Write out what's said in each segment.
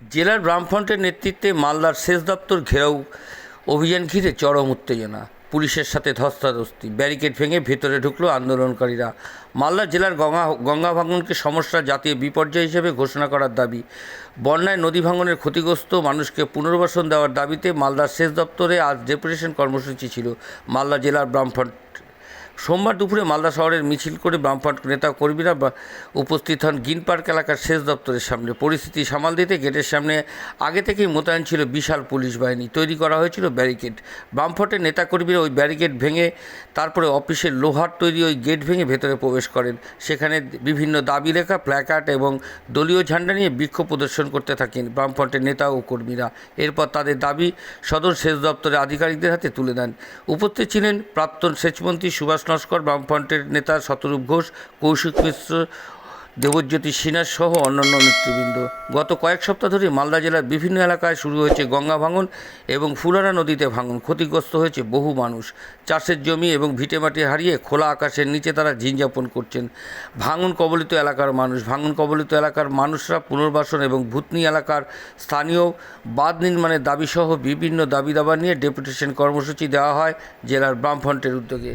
জেলার বামফ্রন্টের নেতৃত্বে মালদার সেচ দপ্তর ঘেরাও অভিযান ঘিরে চরম উত্তেজনা। পুলিশের সাথে ধস্তাধস্তি। ব্যারিকেড ভেঙে ভেতরে ঢুকলো আন্দোলনকারীরা। মালদা জেলার গঙ্গা গঙ্গা ভাঙনকে সমস্যা জাতীয় বিপর্যয় হিসেবে ঘোষণা করার দাবি। বন্যায় নদী ভাঙনের ক্ষতিগ্রস্ত মানুষকে পুনর্বাসন দেওয়ার দাবিতে মালদার সেচ দপ্তরে আজ ডেপুটেশন কর্মসূচি ছিল। মালদা জেলার বামফ্রন্ট সোমবার দুপুরে মালদা শহরের মিছিল করে বামফ্রন্ট নেতা কর্মীরা উপস্থিত হন গ্রিন পার্ক এলাকার সেচ দপ্তরের সামনে। পরিস্থিতি সামাল দিতে গেটের সামনে আগে থেকেই মোতায়েন ছিল বিশাল পুলিশ বাহিনী। তৈরি করা হয়েছিল ব্যারিকেড। বামফ্রন্টের নেতাকর্মীরা ওই ব্যারিকেড ভেঙে, তারপরে অফিসের লোহার তৈরি ওই গেট ভেঙে ভেতরে প্রবেশ করেন। সেখানে বিভিন্ন দাবি লেখা, প্ল্যাকার্ড এবং দলীয় ঝান্ডা নিয়ে বিক্ষোভ প্রদর্শন করতে থাকেন বামফ্রন্টের নেতা ও কর্মীরা। এরপর তাদের দাবি সদর সেচ দপ্তরের আধিকারিকদের হাতে তুলে দেন। উপস্থিত ছিলেন প্রাক্তন সেচমন্ত্রী সুভাষ নস্কর বামফ্রন্টের নেতা শতরূপ ঘোষ, কৌশিক মিশ্র, দেবজ্যোতি সিনহা সহ অন্যান্য নেতৃবৃন্দ। গত কয়েক সপ্তাহ ধরে মালদা জেলার বিভিন্ন এলাকায় শুরু হয়েছে গঙ্গা ভাঙন এবং ফুলারা নদীতে ভাঙন। ক্ষতিগ্রস্ত হয়েছে বহু মানুষ। চাষের জমি এবং ভিটেমাটি হারিয়ে খোলা আকাশের নিচে তারা ঝিনযাপন করছেন। ভাঙন কবলিত এলাকার মানুষ। ভাঙন কবলিত এলাকার মানুষরা পুনর্বাসন এবং ভূতনি এলাকার স্থানীয় বাঁধ নির্মাণের দাবিসহ বিভিন্ন দাবি দাবা নিয়ে ডেপুটেশন কর্মসূচি দেওয়া হয় জেলার বামফ্রন্টের উদ্যোগে।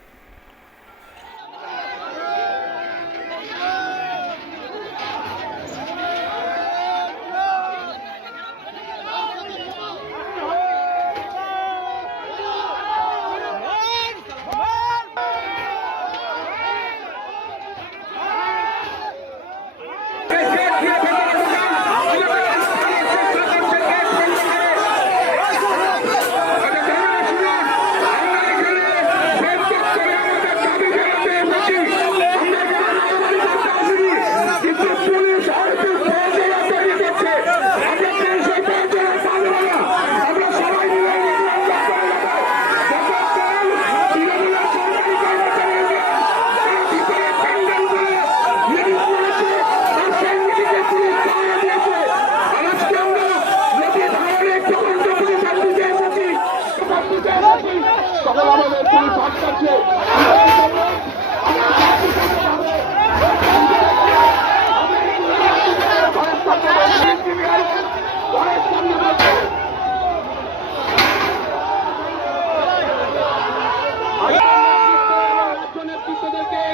আমাদের পুলিশ আটকাচ্ছে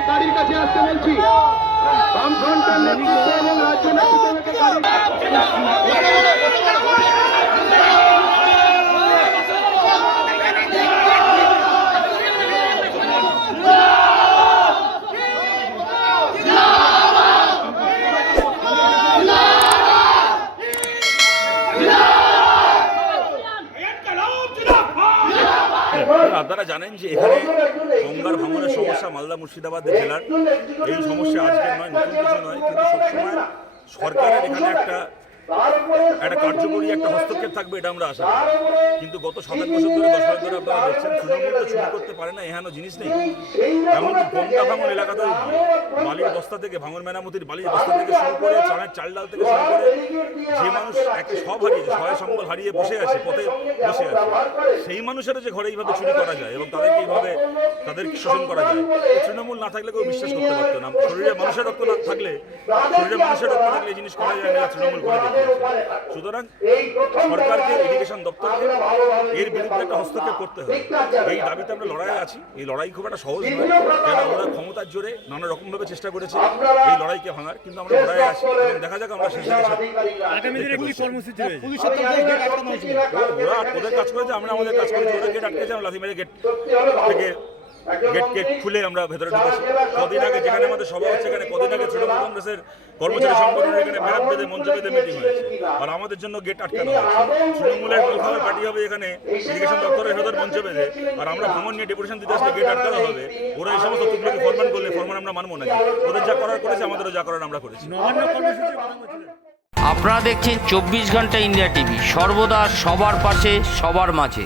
গাড়ির কাছে আসতে বলছি। বামফ্রন্টের নেতৃত্ব এবং রাজ্য নেতৃত্বদেরকে গাড়ি আপনারা জানেন যে এখানে গঙ্গার ভাঙনের সমস্যা মালদা মুর্শিদাবাদ জেলার। এই সমস্যা আজকের নয়, নতুন কিছু নয়, কিন্তু সবসময় সরকারের এখানে একটা একটা কার্যকরী একটা হস্তক্ষেপ থাকবে এটা আমরা আশা কিন্তু গত সাত বছর ধরে দশ বছর ধরে আপনারা দেখছেন তৃণমূল তো করতে পারে না এখানে জিনিস নেই। এমনকি গঙ্গা ভাঙন এলাকাতে বালির বস্তা থেকে ভাঙন মেরামতির বালির বস্তা থেকে শুরু করে চালের চাল ডাল থেকে শুরু করে যে মানুষ একে সব হারিয়েছে সহায় সম্বল হারিয়ে বসে আছে পথে বসে আছে। সেই মানুষেরা যে ঘরে এইভাবে চুরি করা যায় এবং তাদেরকে এইভাবে তাদেরকে শোষণ করা যায় তৃণমূল না থাকলে কেউ বিশ্বাস করতে পারতো না। শরীরে মানুষের রক্ত না থাকলে শরীরে মানুষের রক্ত থাকলে এই জিনিস করা যায় না তৃণমূল করে সুতরাং সরকারকে এডুকেশন দপ্তরকে এর বিরুদ্ধে একটা হস্তক্ষেপ করতে হবে। এই দাবিতে আমরা লড়াইয়ে আছি। এই লড়াই খুব একটা সহজ নয়। কেন ওরা ক্ষমতার জোরে নানা রকমভাবে চেষ্টা করেছে। এই লড়াইকে ভাঙার। কিন্তু আমরা লড়াইয়ে আছি। এবং দেখা যাক আমরা ওরা ওদের কাজ করেছে আমরা আমাদের কাজ করেছি ওরা গেট আটকেছে আমরা লাথি মেরে গেট থেকে গেট গেট খুলে আমরা ভেতরে ঢুকেছি। কদিন আগে যেখানে আমাদের সভা হচ্ছে এখানে কদিন আগে তৃণমূল কংগ্রেসের কর্মচারী সংগঠনের এখানে মেয়াদ বেঁধে মঞ্চ বেঁধে মিটিং হয়েছে। আর আমাদের জন্য গেট আটকানো হয়েছে। তৃণমূলের মূলখাবার পার্টি হবে এখানে ইরিগেশন দপ্তরের ভেতর মঞ্চ বেঁধে। আর আমরা ভ্রমণ নিয়ে ডেপুটেশন দিতে আসলে গেট আটকানো হবে। ওরা এই সমস্ত তুকলোকে ফরমান করলে ফরমান আমরা মানবো না ওদের যা করার করেছে আমাদেরও যা করার আমরা করেছি। আপনারা দেখছেন চব্বিশ ঘণ্টা ইন্ডিয়া টিভি। সর্বদা সবার পাশে সবার মাঝে।